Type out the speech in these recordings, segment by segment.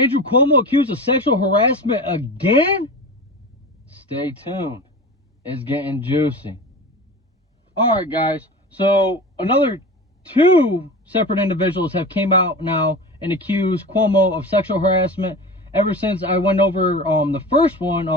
Andrew Cuomo accused of sexual harassment again? Stay tuned. It's getting juicy. Alright guys, so another two separate individuals have came out now and accused Cuomo of sexual harassment. Ever since I went over the first one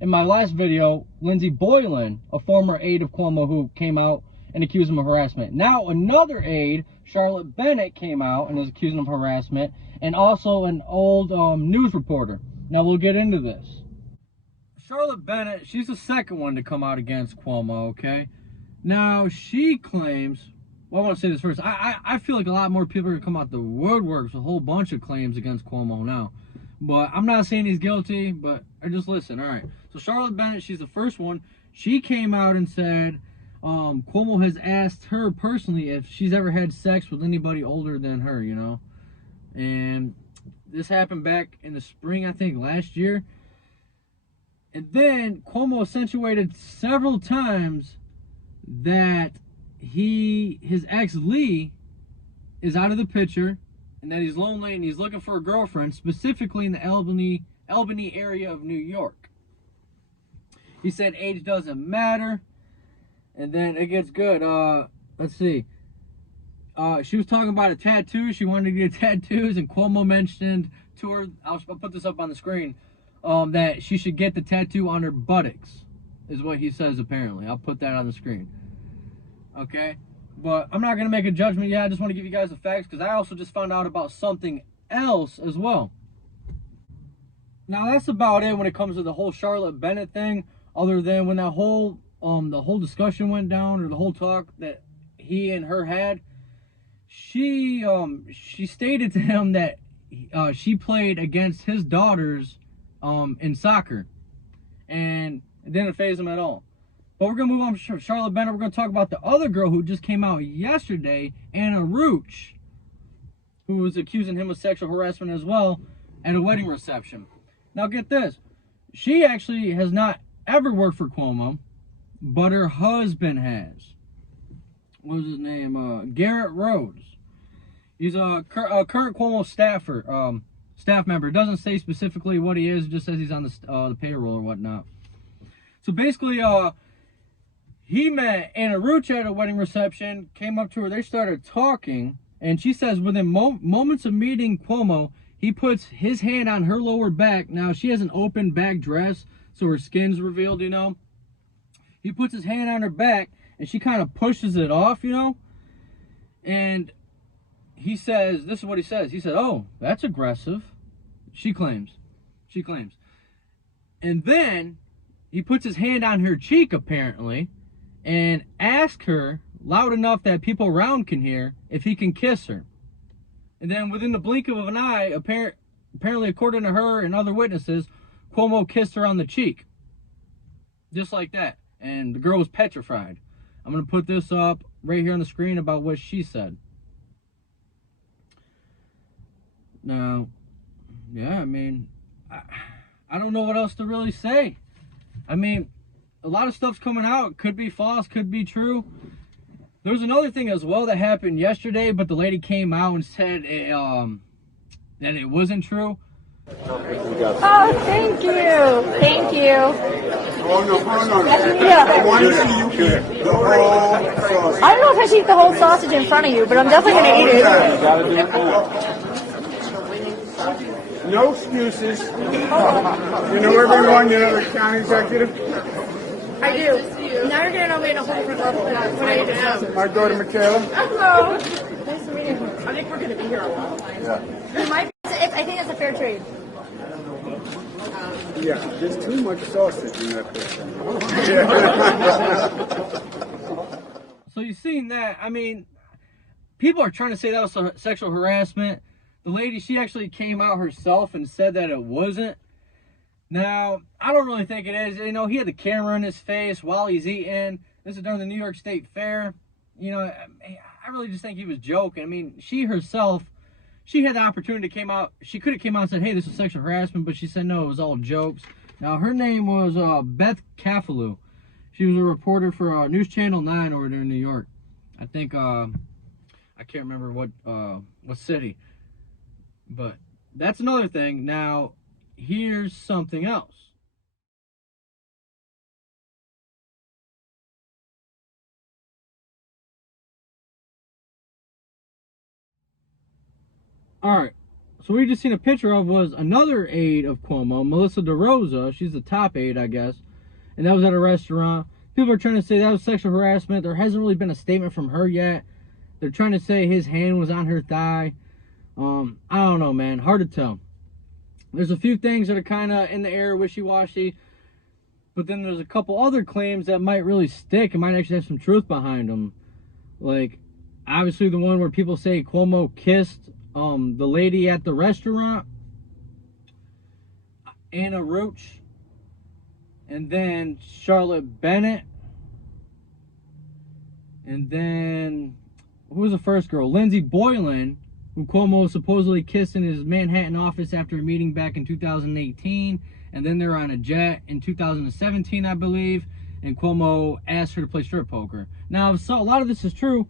in my last video, Lindsey Boylan, a former aide of Cuomo, who came out and accused him of harassment. Now another aide, Charlotte Bennett, came out and is accusing him of harassment, and also an old news reporter. Now we'll get into this. Charlotte Bennett, she's the second one to come out against Cuomo, okay? Now she claims, well, I want to say this first. I feel like a lot more people are going to come out the woodworks with a whole bunch of claims against Cuomo now. But I'm not saying he's guilty, but I just listen. All right. So Charlotte Bennett, she's the first one. She came out and said Cuomo has asked her personally if she's ever had sex with anybody older than her, you know. And this happened back in the spring, I think, last year. And then Cuomo accentuated several times that his ex Lee is out of the picture, and that he's lonely and he's looking for a girlfriend, specifically in the Albany area of New York. He said age doesn't matter. And then it gets good. Let's see. She was talking about a tattoo. She wanted to get tattoos, and Cuomo mentioned to her, I'll put this up on the screen, that she should get the tattoo on her buttocks, is what he says apparently. I'll put that on the screen. Okay? But I'm not going to make a judgment yet. I just want to give you guys the facts, because I also just found out about something else as well. Now, that's about it when it comes to the whole Charlotte Bennett thing, other than when that whole the whole discussion went down, or the whole talk that he and her had. She stated to him that she played against his daughters in soccer, and it didn't faze him at all. But we're going to move on to Charlotte Bennett. We're going to talk about the other girl who just came out yesterday, Anna Ruch, who was accusing him of sexual harassment as well at a wedding reception. Now get this. She actually has not ever worked for Cuomo, but her husband has. What was his name? Garrett Rhodes. He's a current Cuomo staff member. It doesn't say specifically what he is. It just says he's on the payroll or whatnot. So basically, he met Anna Ruch at a wedding reception, came up to her, they started talking, and she says within moments of meeting Cuomo, he puts his hand on her lower back. Now, she has an open back dress, so her skin's revealed, you know. He puts his hand on her back, and she kind of pushes it off, you know. And he says, this is what he says. He said, "Oh, that's aggressive." She claims. And then he puts his hand on her cheek, apparently, and ask her loud enough that people around can hear if he can kiss her. And then within the blink of an eye, apparently according to her and other witnesses, Cuomo kissed her on the cheek. Just like that. And the girl was petrified. I'm going to put this up right here on the screen about what she said. Now, yeah, I mean, I don't know what else to really say. I mean, a lot of stuff's coming out. Could be false, could be true. There's another thing as well that happened yesterday, but the lady came out and said that it wasn't true. Oh, thank you. Thank you. Oh, no. Yeah. I want to see you eat the whole sausage. I don't know if I should eat the whole sausage in front of you, but I'm definitely going to eat it. No excuses. You know everyone, you know the county executive? I do. Now you're going to know me at a whole different level. What I need to know. My daughter, Michaela. Hello. Nice to meet you. I think we're going to be here a while. Yeah. I think that's a fair trade. Yeah, there's too much sausage in that person. So you've seen that. I mean, people are trying to say that was sexual harassment. The lady, she actually came out herself and said that it wasn't. Now, I don't really think it is. You know, he had the camera in his face while he's eating. This is during the New York State Fair. You know, I really just think he was joking. I mean, she herself, she had the opportunity to come out. She could have came out and said, "Hey, this is sexual harassment," but she said no, it was all jokes. Now, her name was Beth Cafalou. She was a reporter for News Channel 9 over there in New York. I think, I can't remember what city. But that's another thing. Now, here's something else. All right. So we just seen a picture of was another aide of Cuomo, Melissa DeRosa. She's the top aide, I guess. And that was at a restaurant. People are trying to say that was sexual harassment. There hasn't really been a statement from her yet. They're trying to say his hand was on her thigh. I don't know, man. Hard to tell. There's a few things that are kind of in the air, wishy-washy. But then there's a couple other claims that might really stick and might actually have some truth behind them. Like, obviously the one where people say Cuomo kissed the lady at the restaurant, Anna Roach, and then Charlotte Bennett, and then who was the first girl? Lindsey Boylan, who Cuomo supposedly kissed in his Manhattan office after a meeting back in 2018, and then they were on a jet in 2017, I believe, and Cuomo asked her to play strip poker. Now, if a lot of this is true,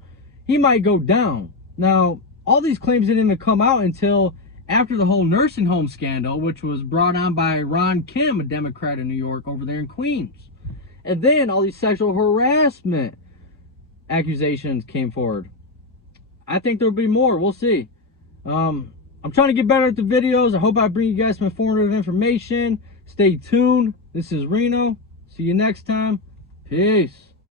he might go down. Now, all these claims didn't even come out until after the whole nursing home scandal, which was brought on by Ron Kim, a Democrat in New York over there in Queens. And then all these sexual harassment accusations came forward. I think there'll be more. We'll see. I'm trying to get better at the videos. I hope I bring you guys some informative information. Stay tuned. This is Reno. See you next time. Peace.